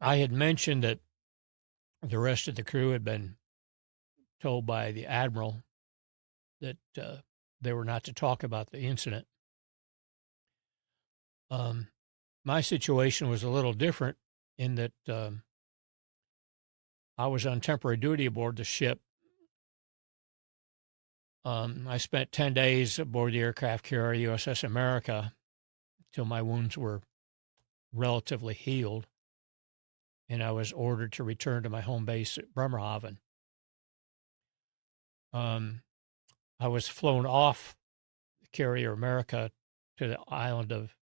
I had mentioned that the rest of the crew had been told by the admiral that they were not to talk about the incident. Um, my situation was a little different in that I was on temporary duty aboard the ship. I spent 10 days aboard the aircraft carrier USS America till my wounds were relatively healed, and I was ordered to return to my home base at Bremerhaven. I was flown off the carrier America to the island of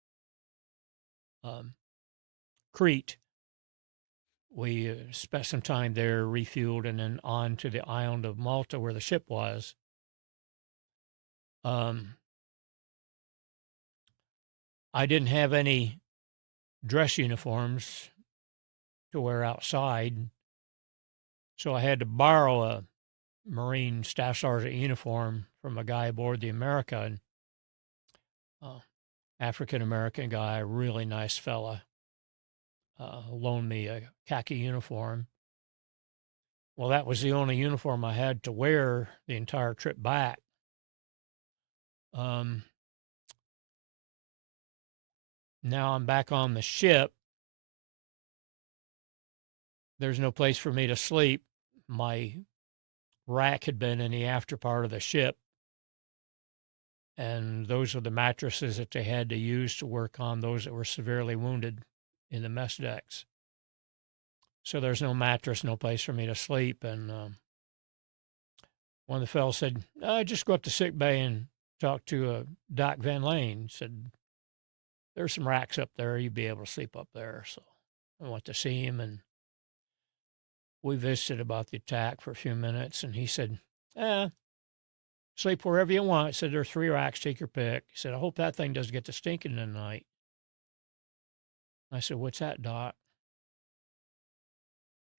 um, Crete. We spent some time there, refueled, and then on to the island of Malta where the ship was. Um, I didn't have any dress uniforms to wear outside, so I had to borrow a Marine Staff Sergeant uniform from a guy aboard the America, and African American guy, really nice fella, loaned me a khaki uniform. Well, that was the only uniform I had to wear the entire trip back. Um, Now I'm back on the ship. There's no place for me to sleep. My rack had been in the after part of the ship, and those were the mattresses that they had to use to work on those that were severely wounded in the mess decks. So there's no mattress, no place for me to sleep. And one of the fellows said, just go up to sick bay and talk to Doc Van Lane. Said, there's some racks up there. You'd be able to sleep up there. So I went to see him, and we visited about the attack for a few minutes. And he said, sleep wherever you want. He said, there are 3 racks. Take your pick. He said, I hope that thing doesn't get to stinking tonight. I said, what's that, Doc?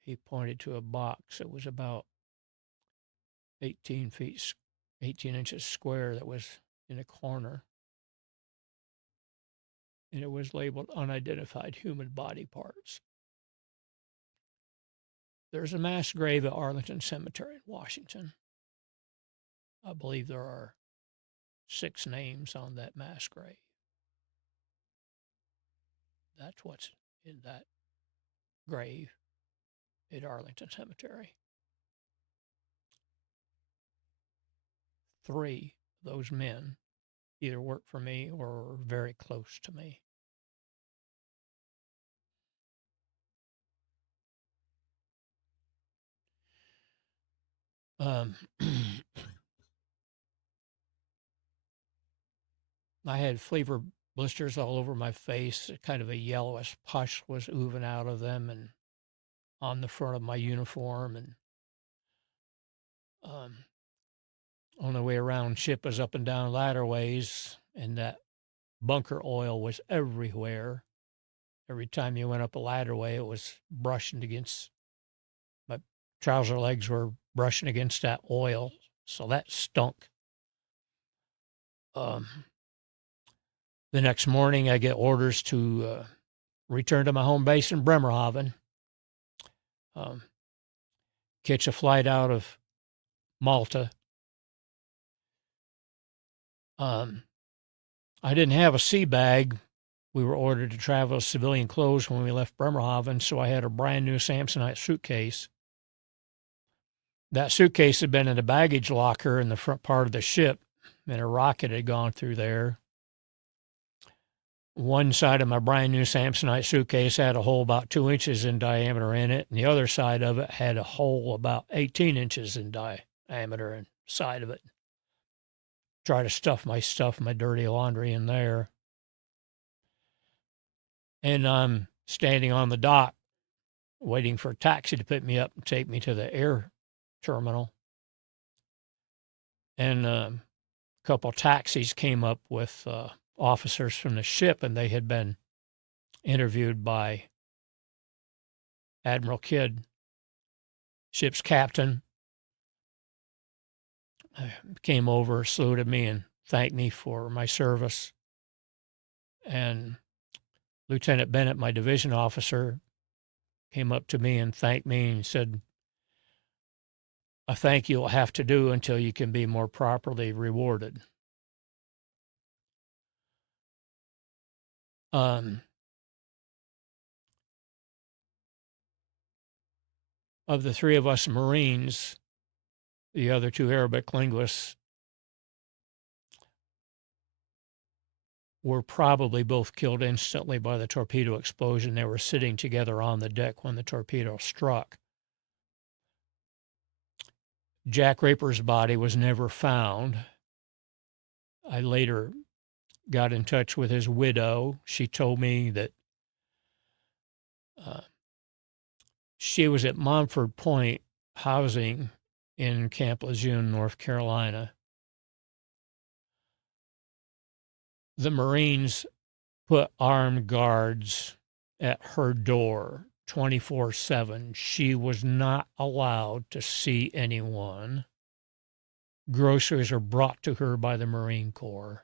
He pointed to a box that was about 18 feet, 18 inches square that was in a corner. And it was labeled unidentified human body parts. There's a mass grave at Arlington Cemetery in Washington. I believe there are 6 names on that mass grave. That's what's in that grave at Arlington Cemetery. 3 of those men either worked for me or were very close to me. I had fever blisters all over my face. Kind of a yellowish pus was oozing out of them and on the front of my uniform. And on the way around, ship was up and down ladderways, and that bunker oil was everywhere. Every time you went up a ladderway, it was brushing against my trouser legs were brushing against that oil, so that stunk. Um, the next morning, I get orders to return to my home base in Bremerhaven, um, catch a flight out of Malta. I didn't have a sea bag. We were ordered to travel as civilian clothes when we left Bremerhaven, so I had a brand new Samsonite suitcase. That suitcase had been in the baggage locker in the front part of the ship, and a rocket had gone through there. One side of my brand new Samsonite suitcase had a hole about 2 inches in diameter in it, and the other side of it had a hole about 18 inches in diameter inside of it. Try to stuff, my dirty laundry in there. And I'm standing on the dock waiting for a taxi to pick me up and take me to the air terminal. And a couple taxis came up with officers from the ship, and they had been interviewed by Admiral Kidd, ship's captain. Came over, saluted me, and thanked me for my service. And Lieutenant Bennett, my division officer, came up to me and thanked me and said, "A thank you will have to do until you can be more properly rewarded." Um, of the three of us Marines, the other two Arabic linguists were probably both killed instantly by the torpedo explosion. They were sitting together on the deck when the torpedo struck. Jack Raper's body was never found. I later got in touch with his widow. She told me that uh, she was at Montford Point housing in Camp Lejeune, North Carolina. The Marines put armed guards at her door 24/7. She was not allowed to see anyone. Groceries are brought to her by the Marine Corps.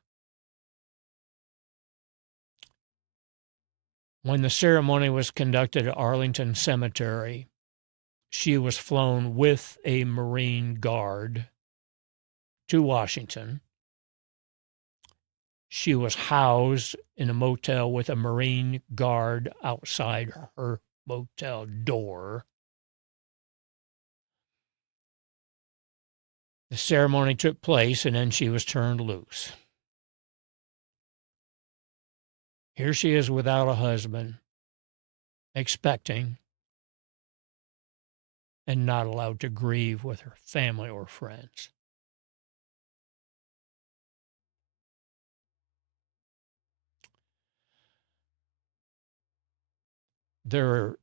When the ceremony was conducted at Arlington Cemetery, she was flown with a Marine Guard to Washington. She was housed in a motel with a Marine Guard outside her motel door. The ceremony took place, and then she was turned loose. Here she is without a husband, expecting, and not allowed to grieve with her family or friends. There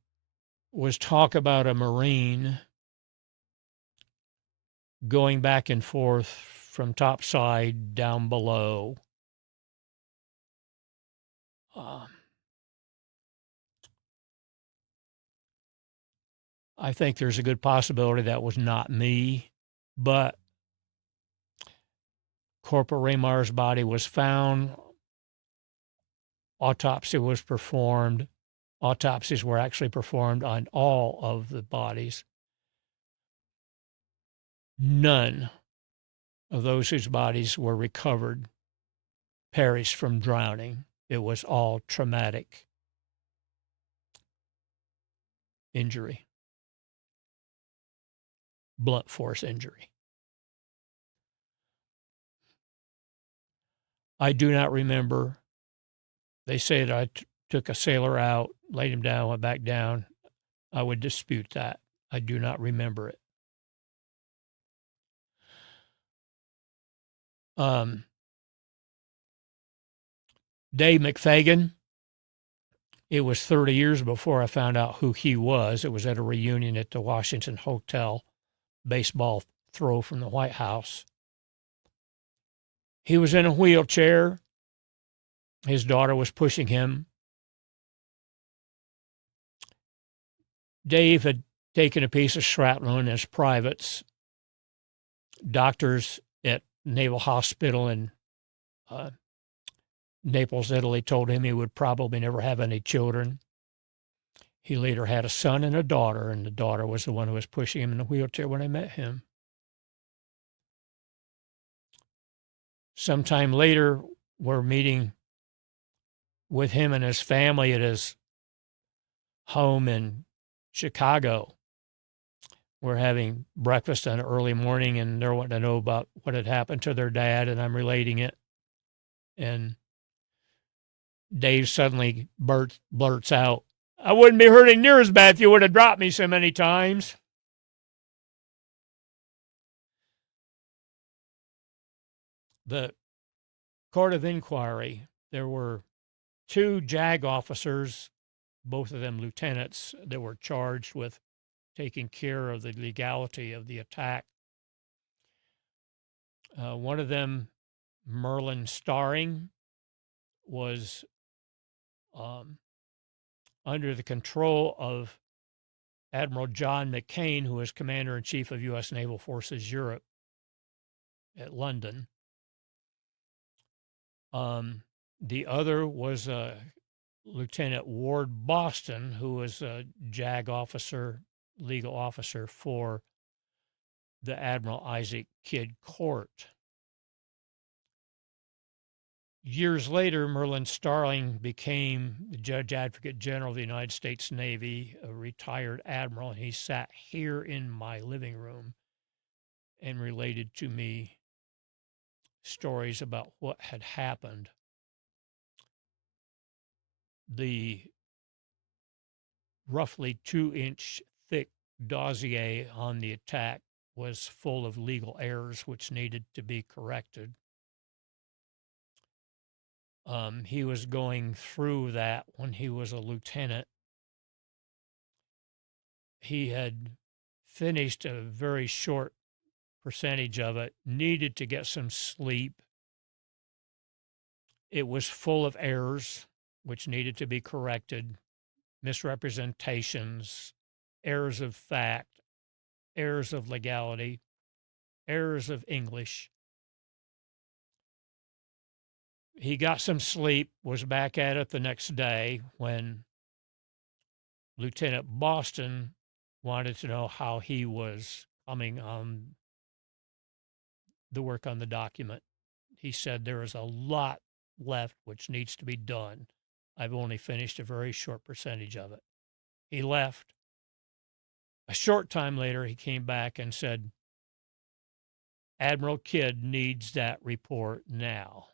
was talk about a Marine going back and forth from topside down below. I think there's a good possibility that was not me, but Corporal Raymar's body was found. Autopsy was performed. Autopsies were actually performed on all of the bodies. None of those whose bodies were recovered perished from drowning. It was all traumatic injury, blunt force injury. I do not remember. They say that I took a sailor out, laid him down, went back down. I would dispute that. I do not remember it. Um, Dave McFagan, it was 30 years before I found out who he was. It was at a reunion at the Washington Hotel, baseball throw from the White House. He was in a wheelchair. His daughter was pushing him. Dave had taken a piece of shrapnel in his privates. Doctors at Naval Hospital in uh, Naples, Italy, told him he would probably never have any children. He later had a son and a daughter, and the daughter was the one who was pushing him in the wheelchair when I met him. Sometime later, we're meeting with him and his family at his home in Chicago. We're having breakfast on an early morning, and they're wanting to know about what had happened to their dad, and I'm relating it. And Dave suddenly blurts out, "I wouldn't be hurting near as bad if you would have dropped me so many times." The court of inquiry, there were two JAG officers, both of them lieutenants, that were charged with taking care of the legality of the attack. One of them, Merlin Starring, was um, under the control of Admiral John McCain, who was Commander in Chief of U.S. Naval Forces Europe at London. The other was Lieutenant Ward Boston, who was a JAG officer, legal officer for the Admiral Isaac Kidd Court. Years later, Merlin Starling became the Judge Advocate General of the United States Navy, a retired admiral, and he sat here in my living room and related to me stories about what had happened. The roughly 2-inch thick dossier on the attack was full of legal errors which needed to be corrected. He was going through that when he was a lieutenant. He had finished a very short percentage of it, needed to get some sleep. It was full of errors which needed to be corrected, misrepresentations, errors of fact, errors of legality, errors of English. He got some sleep, was back at it the next day when Lieutenant Boston wanted to know how he was coming on the work on the document. He said there is a lot left which needs to be done. I've only finished a very short percentage of it. He left. A short time later, he came back and said, Admiral Kidd needs that report now.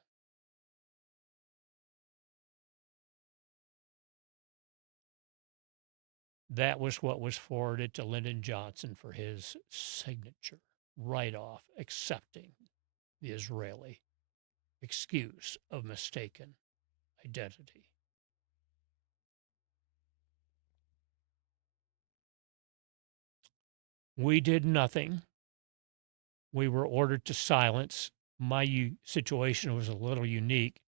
That was what was forwarded to Lyndon Johnson for his signature, right off, accepting the Israeli excuse of mistaken identity. We did nothing. We were ordered to silence. My situation was a little unique.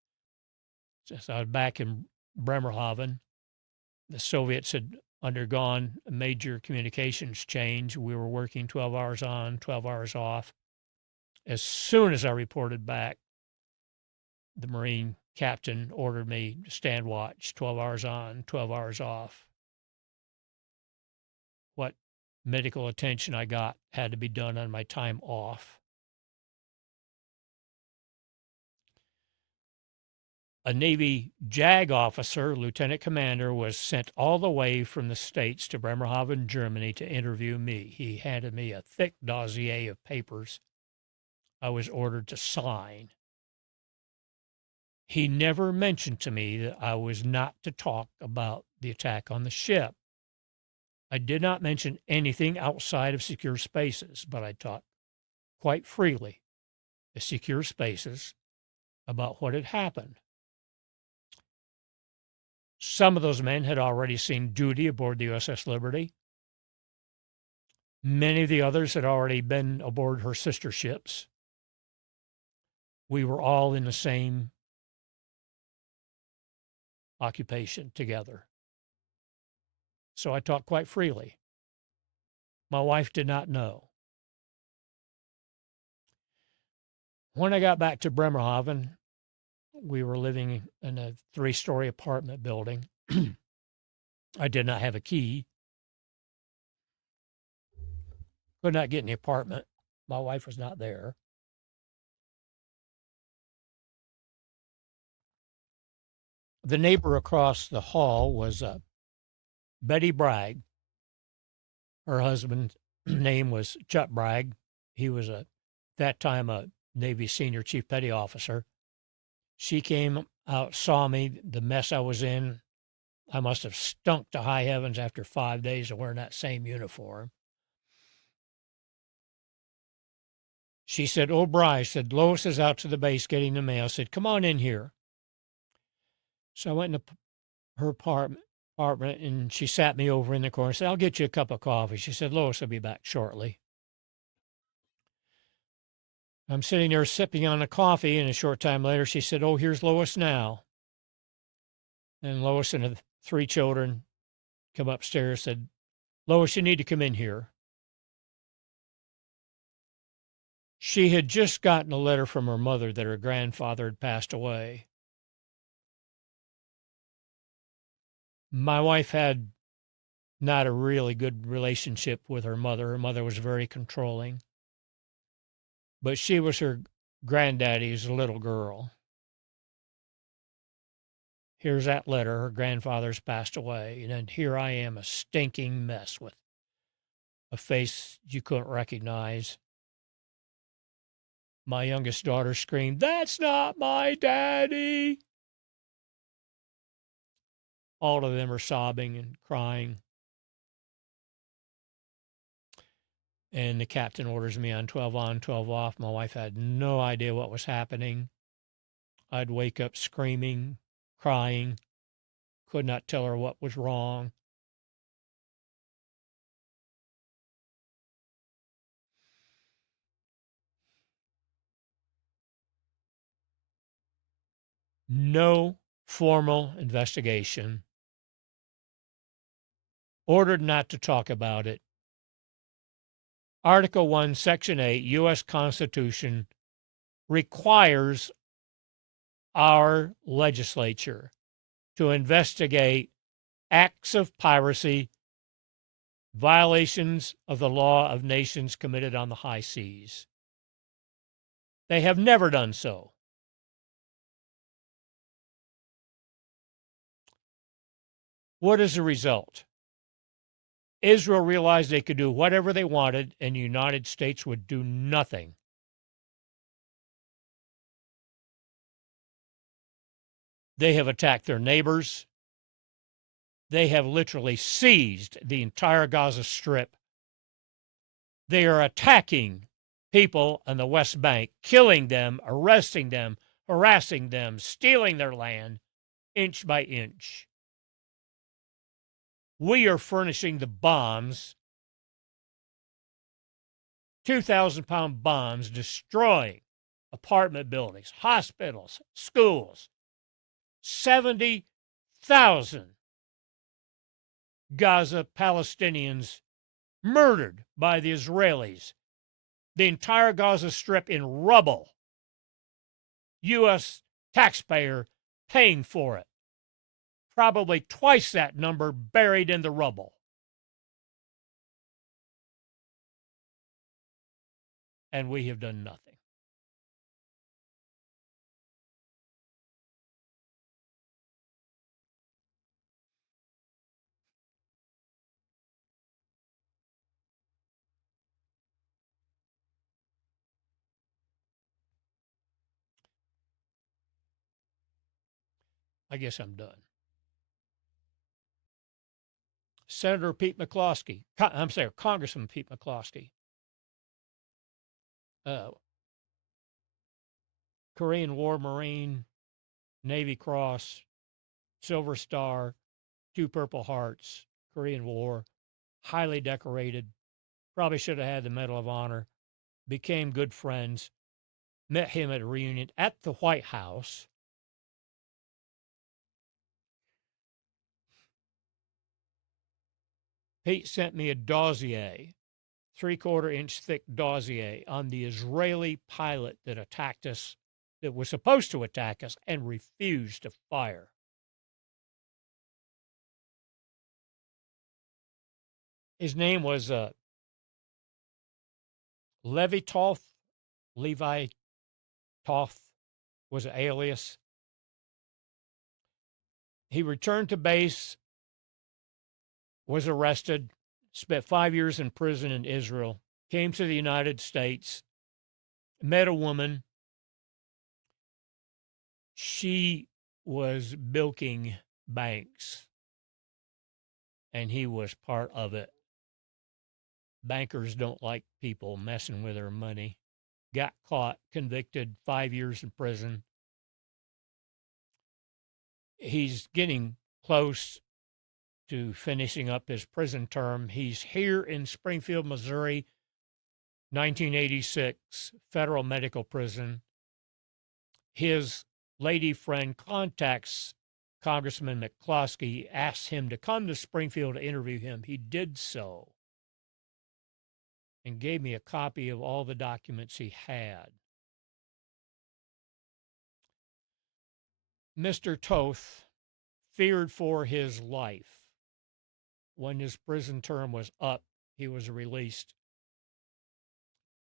Since I was back in Bremerhaven, the Soviets had undergone a major communications change. We were working 12 hours on, 12 hours off. As soon as I reported back, the Marine captain ordered me to stand watch, 12 hours on, 12 hours off. What medical attention I got had to be done on my time off. A Navy JAG officer, lieutenant commander, was sent all the way from the States to Bremerhaven, Germany to interview me. He handed me a thick dossier of papers I was ordered to sign. He never mentioned to me that I was not to talk about the attack on the ship. I did not mention anything outside of secure spaces, but I talked quite freely in secure spaces about what had happened. Some of those men had already seen duty aboard the USS Liberty. Many of the others had already been aboard her sister ships. We were all in the same occupation together. So I talked quite freely. My wife did not know. When I got back to Bremerhaven, we were living in a 3-story apartment building. I did not have a key. Could not get in the apartment. My wife was not there. The neighbor across the hall was Betty Bragg. Her husband's name was Chuck Bragg. He was that time a Navy senior chief petty officer. She came out, saw me, the mess I was in. I must have stunk to high heavens after 5 days of wearing that same uniform. She said, "Oh, Bryce," said, "Lois is out to the base getting the mail." I said, "Come on in here." So I went into her apartment, and she sat me over in the corner and said, "I'll get you a cup of coffee." She said, "Lois will be back shortly." I'm sitting there sipping on the coffee, and a short time later, she said, "Oh, here's Lois now." And Lois and the 3 children come upstairs, said, "Lois, you need to come in here." She had just gotten a letter from her mother that her grandfather had passed away. My wife had not a really good relationship with her mother. Her mother was very controlling, but she was her granddaddy's little girl. Here's that letter. Her grandfather's passed away. And then here I am, a stinking mess with a face you couldn't recognize. My youngest daughter screamed, "That's not my daddy." All of them are sobbing and crying. And the captain orders me on 12 on, 12 off. My wife had no idea what was happening. I'd wake up screaming, crying, could not tell her what was wrong. No formal investigation. Ordered not to talk about it. Article 1, Section 8, U.S. Constitution requires our legislature to investigate acts of piracy, violations of the law of nations committed on the high seas. They have never done so. What is the result? Israel realized they could do whatever they wanted, and the United States would do nothing. They have attacked their neighbors. They have literally seized the entire Gaza Strip. They are attacking people on the West Bank, killing them, arresting them, harassing them, stealing their land inch by inch. We are furnishing the bombs, 2,000-pound bombs, destroying apartment buildings, hospitals, schools. 70,000 Gaza Palestinians murdered by the Israelis. The entire Gaza Strip in rubble. U.S. taxpayer paying for it. Probably twice that number buried in the rubble. And we have done nothing. I guess I'm done. Senator Pete McCloskey, Congressman Pete McCloskey, uh, Korean War Marine, Navy Cross, Silver Star, 2 Purple Hearts, Korean War, highly decorated, probably should have had the Medal of Honor, became good friends, met him at a reunion at the White House. Pete sent me a dossier, 3/4 inch thick dossier on the Israeli pilot that attacked us, that was supposed to attack us and refused to fire. His name was Levi Toth. Levi Toth was an alias. He returned to base, was arrested, spent 5 years in prison in Israel, came to the United States, met a woman. She was bilking banks, and he was part of it. Bankers don't like people messing with their money. Got caught, convicted, 5 years in prison. He's getting close to finishing up his prison term. He's here in Springfield, Missouri, 1986, federal medical prison. His lady friend contacts Congressman McCloskey, asks him to come to Springfield to interview him. He did so and gave me a copy of all the documents he had. Mr. Toth feared for his life. When his prison term was up, he was released,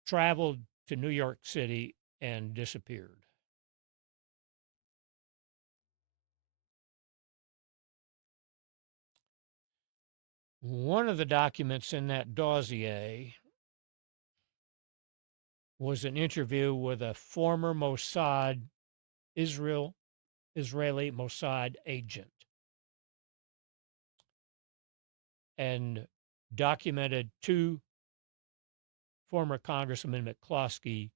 traveled to New York City, and disappeared. One of the documents in that dossier was an interview with a former Israeli Mossad agent, and documented to former Congressman McCloskey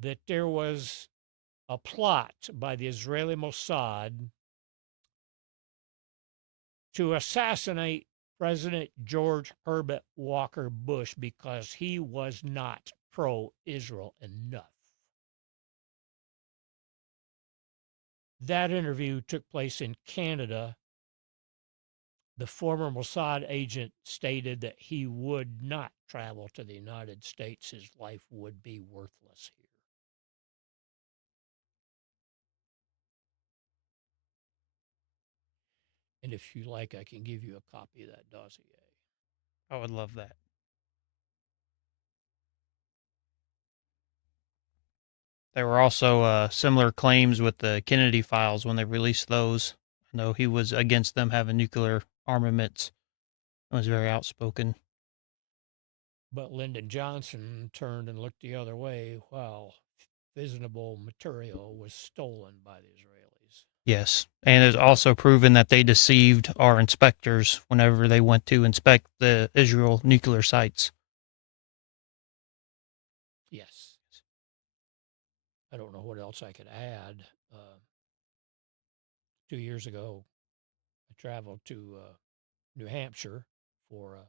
that there was a plot by the Israeli Mossad to assassinate President George Herbert Walker Bush because he was not pro Israel enough. That interview took place in Canada. The former Mossad agent stated that he would not travel to the United States. His life would be worthless here. And if you like, I can give you a copy of that dossier. I would love that. There were also similar claims with the Kennedy files when they released those. I know he was against them having nuclear armaments. He was very outspoken. But Lyndon Johnson turned and looked the other way while fissionable material was stolen by the Israelis. Yes. And it's also proven that they deceived our inspectors whenever they went to inspect the Israel nuclear sites. Yes. I don't know what else I could add. 2 years ago, I traveled to New Hampshire for a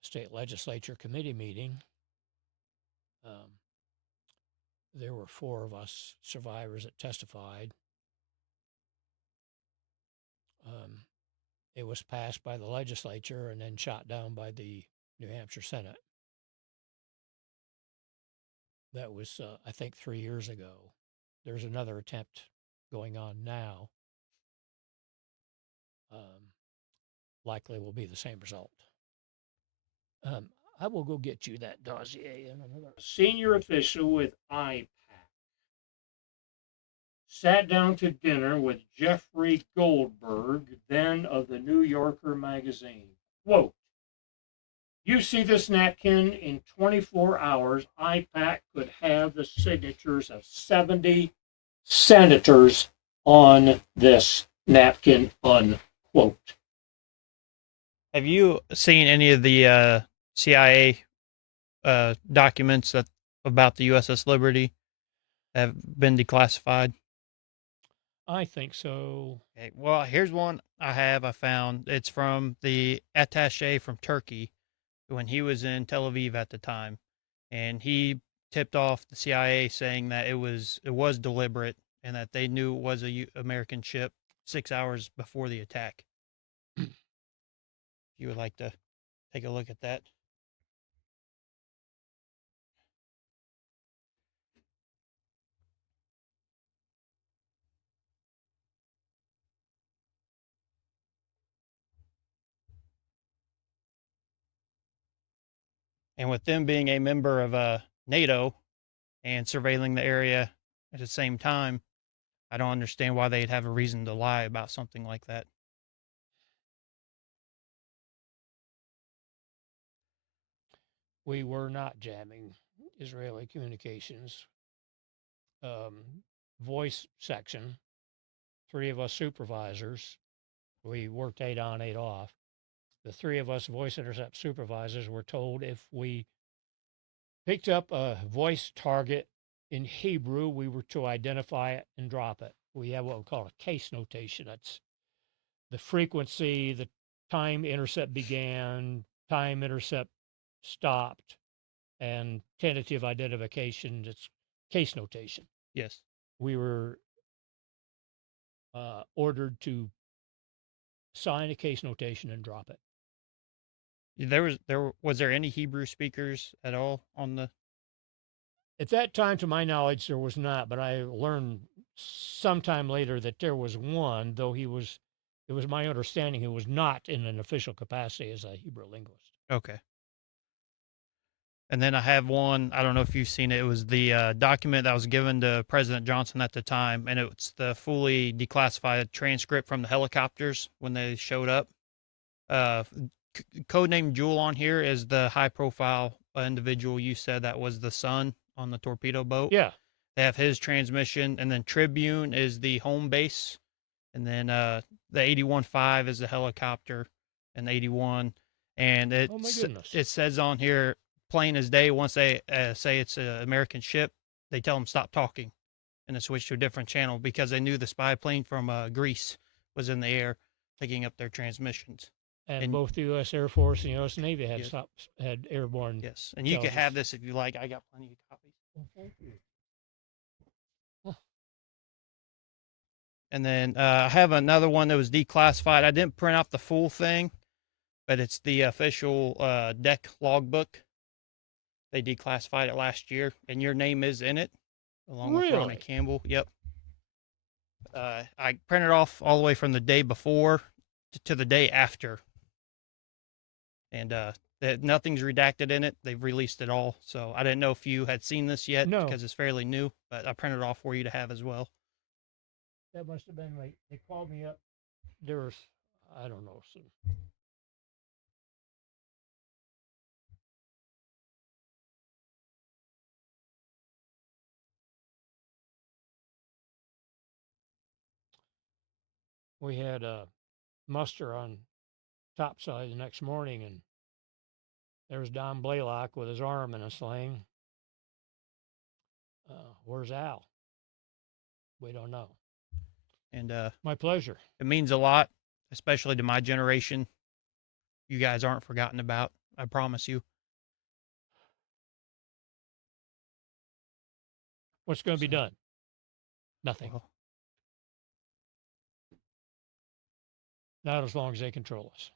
state legislature committee meeting. Um, there were 4 of us survivors that testified. Um, it was passed by the legislature and then shot down by the New Hampshire Senate. That was, I think, 3 years ago. There's another attempt going on now. Likely will be the same result. Um, I will go get you that dossier in another. A senior official with IPAC sat down to dinner with Jeffrey Goldberg, then of the New Yorker magazine. Quote, you see this napkin in 24 hours, IPAC could have the signatures of 70 senators on this napkin, unquote. Have you seen any of the CIA documents that about the USS Liberty that have been declassified? I think so. Okay, well, here's one I found. It's from the attaché from Turkey when he was in Tel Aviv at the time, and he tipped off the CIA saying that it was deliberate and that they knew it was a American ship 6 hours before the attack. If you would like to take a look at that. And with them being a member of NATO and surveilling the area at the same time, I don't understand why they'd have a reason to lie about something like that. We were not jamming Israeli communications. Voice section, 3 of us supervisors, we worked 8 on, 8 off. The 3 of us voice intercept supervisors were told if we picked up a voice target in Hebrew, we were to identify it and drop it. We have what we call a case notation. That's the frequency, the time intercept began, time intercept stopped, and tentative identification. It's case notation. Yes. We were ordered to sign a case notation and drop it. There any Hebrew speakers at all on the? At that time, to my knowledge, there was not, but I learned sometime later that there was one, though it was my understanding he was not in an official capacity as a Hebrew linguist. Okay. And then I have one. I don't know if you've seen it. It was the document that was given to President Johnson at the time, and it's the fully declassified transcript from the helicopters when they showed up. Uh, Codename Jewel on here is the high-profile individual you said that was the son on the torpedo boat. Yeah. They have his transmission, and then Tribune is the home base, and then the 81.5 is the helicopter, and the 81, and Oh my goodness. it says on here, plain as day. Once they say it's an American ship, they tell them stop talking, and they switch to a different channel because they knew the spy plane from Greece was in the air, picking up their transmissions. And And both the U.S. Air Force and U.S. Navy had yes, had airborne. yes, and you can have this if you like. I got plenty of copies. Well, thank you. And then I have another one that was declassified. I didn't print off the full thing, but it's the official deck logbook. They declassified it last year, and your name is in it, along with Ronnie Really? Campbell. Yep. I printed off all the way from the day before to the day after, and nothing's redacted in it. They've released it all, so I didn't know if you had seen this yet No. because it's fairly new, but I printed it off for you to have as well. That must have been like they called me up. There was, I don't know, some. We had a muster on topside the next morning, and there was Don Blaylock with his arm in a sling. Where's Al? We don't know. And My pleasure. it means a lot, especially to my generation. You guys aren't forgotten about. I promise you. What's going to be So, done? Nothing. well, Not as long as they control us.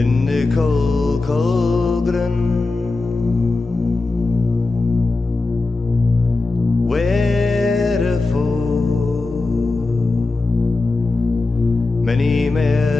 in the cold cauldron wherefore many men